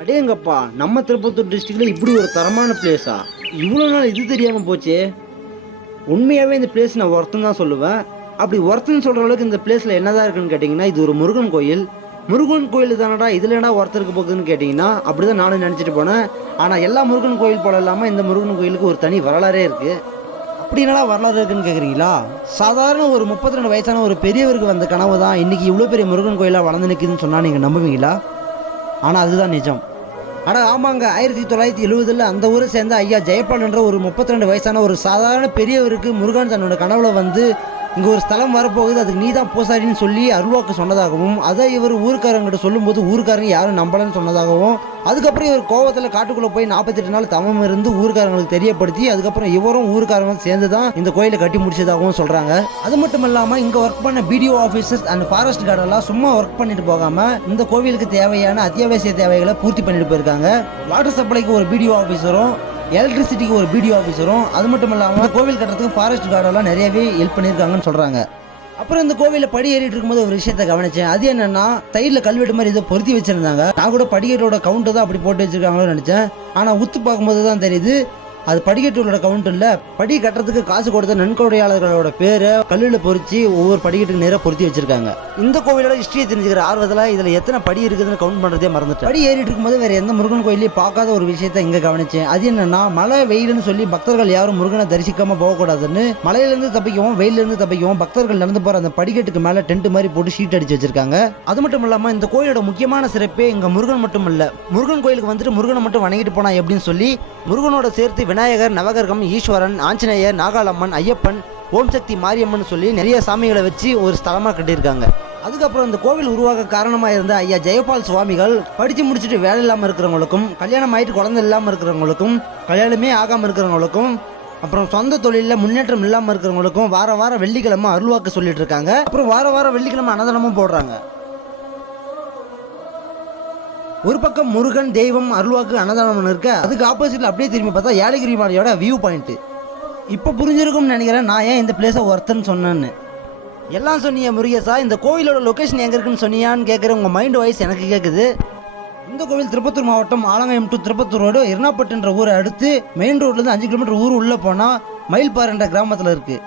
அடேங்கப்பா நம்ம திருப்பத்தூர் டிஸ்ட்ரிக்டில் இப்படி ஒரு தரமான பிளேஸா இவ்வளோ நாள் இது தெரியாமல் போச்சே? உண்மையாகவே இந்த பிளேஸ் நான் ஒருத்தன் தான் சொல்லுவேன். அப்படி ஒருத்தன் சொல்கிற அளவுக்கு இந்த பிளேஸில் என்னதான் இருக்குன்னு கேட்டிங்கன்னா இது ஒரு முருகன் கோயில். முருகன் கோயில் தானடா இதில் என்னடா ஒருத்தருக்கு போகுதுன்னு கேட்டிங்கன்னா அப்படி தான் நானும் நினச்சிட்டு போனேன். ஆனால் எல்லா முருகன் கோயில் போல இல்லாமல் இந்த முருகன் கோயிலுக்கு ஒரு தனி வரலாறே இருக்குது அப்படி என்னடா வரலாறு இருக்குன்னு கேட்குறீங்களா சாதாரண ஒரு முப்பத்தி ரெண்டு வயசான ஒரு பெரியவருக்கு வந்த கனவு தான் இன்றைக்கி இவ்வளோ பெரிய முருகன் கோயிலாக வளர்ந்து நிற்குதுன்னு சொன்னால் நீங்கள் நம்புவீங்களா? ஆனால் அதுதான் நிஜம். ஆனால் ஆமாங்க. ஆயிரத்தி தொள்ளாயிரத்தி எழுபதில் அந்த ஊரை சேர்ந்த ஐயா ஜெயபால் என்ற ஒரு முப்பத்தி ரெண்டு வயசான ஒரு சாதாரண பெரியவருக்கு முருகன் தன்னோட கனவுல வந்து இங்கே ஒரு ஸ்தலம் வரப்போகுது அதுக்கு நீ தான் பூசாரின்னு சொல்லி அருள்வாக்கு சொன்னதாகவும் அதை இவர் ஊருக்காரங்கிட்ட சொல்லும்போது ஊருக்காரங்க யாரும் நம்பலன்னு சொன்னதாகவும் அதுக்கப்புறம் இவர் கோவத்தில் காட்டுக்குள்ளே போய் நாற்பத்தெட்டு நாள் தமம் இருந்து ஊருக்காரங்களுக்கு தெரியப்படுத்தி அதுக்கப்புறம் இவரும் ஊருக்காரங்க சேர்ந்து தான் இந்த கோயிலை கட்டி முடிச்சதாகவும் சொல்கிறாங்க அது மட்டும் இல்லாமல் இங்கே ஒர்க் பண்ண பிடிஓ ஆஃபீஸர்ஸ் அண்ட் ஃபாரஸ்ட் கார்டெல்லாம் சும்மா ஒர்க் பண்ணிட்டு போகாமல் இந்த கோவிலுக்கு தேவையான அத்தியாவசிய தேவைகளை பூர்த்தி பண்ணிட்டு போயிருக்காங்க. வாட்டர் சப்ளைக்கு ஒரு பிடிஓ ஆஃபீஸரும் எலக்ட்ரிசிட்டிக்கு ஒரு பிடிஓ ஆஃபீஸரும் அது மட்டும் இல்லாமல் கோவில் கட்டுறதுக்கு ஃபாரஸ்ட் கார்டெல்லாம் நிறையவே ஹெல்ப் பண்ணியிருக்காங்கன்னு சொல்கிறாங்க அப்புறம் இந்த கோவிலில் படி ஏறிட்டு இருக்கும்போது ஒரு விஷயத்த கவனிச்சேன். அது என்னன்னா சைடில் கல்வெட்டு மாதிரி இதை பொருத்தி வச்சிருந்தாங்க. நான் கூட படிக்கட்டோட கவுண்டர் தான் அப்படி போட்டு வச்சிருக்காங்களோ நினச்சேன். ஆனால் உத்து பார்க்கும்போது தான் தெரியுது அது படிக்கட்டுகளோட கவுண்ட் இல்லை. படி கட்டுறதுக்கு காசு கொடுத்த நன்கொடையாளர்களோட பேரை கல்லில் பொறிச்சு ஒவ்வொரு படிக்கட்டுக்கு நேராக பொருத்தி வச்சிருக்காங்க. இந்த கோவிலோட ஹிஸ்டரியை தெரிஞ்சுக்கிற ஆர்வத்தில் இதில் எத்தனை படி இருக்குதுன்னு கவுண்ட் பண்ணுறதே மறந்துட்டு படி ஏறிட்டு இருக்கும்போது வேறு எந்த முருகன் கோயிலையும் பார்க்காத ஒரு விஷயத்தை இங்கே கவனிச்சேன். அது என்னன்னா மழை வெயில்னு சொல்லி பக்தர்கள் யாரும் முருகனை தரிசிக்காமல் போகக்கூடாதுன்னு மலையிலேருந்து தப்பிக்கவும் வெயிலிருந்து தப்பிக்கவும் பக்தர்கள் நடந்து போகிற அந்த படிக்கட்டுக்கு மேலே டென்ட் மாதிரி போட்டு ஷீட் அடிச்சு வச்சிருக்காங்க. அது மட்டும் இல்லாமல் இந்த கோயிலோட முக்கியமான சிறப்பே இங்கே முருகன் மட்டும் இல்லை முருகன் கோயிலுக்கு வந்துட்டு முருகனை மட்டும் வணங்கிட்டு போனா எப்படின்னு சொல்லி முருகனோட சேர்த்து விநாயகர் நவகர்கம் ஈஸ்வரன் ஆஞ்சநேயர் நாகாலம்மன் ஐயப்பன் ஓம் சக்தி மாரியம்மன் சொல்லி நிறைய சாமிகளை வச்சு ஒரு ஸ்தலமாக கட்டியிருக்காங்க. அதுக்கப்புறம் இந்த கோவில் உருவாக காரணமாக இருந்த ஐயா ஜெயபால் சுவாமிகள் படித்து முடிச்சுட்டு வேலை இல்லாமல் இருக்கிறவங்களுக்கும் கல்யாணம் ஆயிட்டு குழந்தை இல்லாமல் இருக்கிறவங்களுக்கும் கல்யாணமே ஆகாமல் இருக்கிறவங்களுக்கும் அப்புறம் சொந்த தொழிலில் முன்னேற்றம் இல்லாமல் இருக்கிறவங்களுக்கும் வார வாரம் வெள்ளிக்கிழமை அருள்வாக்கு சொல்லிட்டு இருக்காங்க. அப்புறம் வார வாரம் வெள்ளிக்கிழமை அன்னதானமும் போடுறாங்க. ஒரு பக்கம் முருகன் தெய்வம் அருள்வாக்கு அன்னதானம் இருக்க. அதுக்கு ஆப்போசிட்ல அப்படியே திரும்பி பார்த்தா ஏலகிரி மலையோட வியூ பாயிண்ட் இப்போ புரிஞ்சிருக்கும்னு நினைக்கிறேன். நான் ஏன் இந்த பிளேஸை ஒருத்தன் சொன்னேன்னு. எல்லாம் சொன்னிய முருகேசா. இந்த கோவிலோட லொக்கேஷன் எங்கே இருக்குன்னு சொன்னியான்னு கேட்குற உங்கள் மைண்ட் வாய்ஸ் எனக்கு கேட்குது இந்த கோவில் திருப்பத்தூர் மாவட்டம் ஆலங்காயம் டு திருப்பத்தூர் ரோடு எர்ணாப்பட்டுன்ற ஊரை அடுத்து மெயின் ரோட்லேருந்து அஞ்சு கிலோமீட்டர் ஊர் உள்ளே போனால் மயில்பாறைன்ற கிராமத்தில் இருக்குது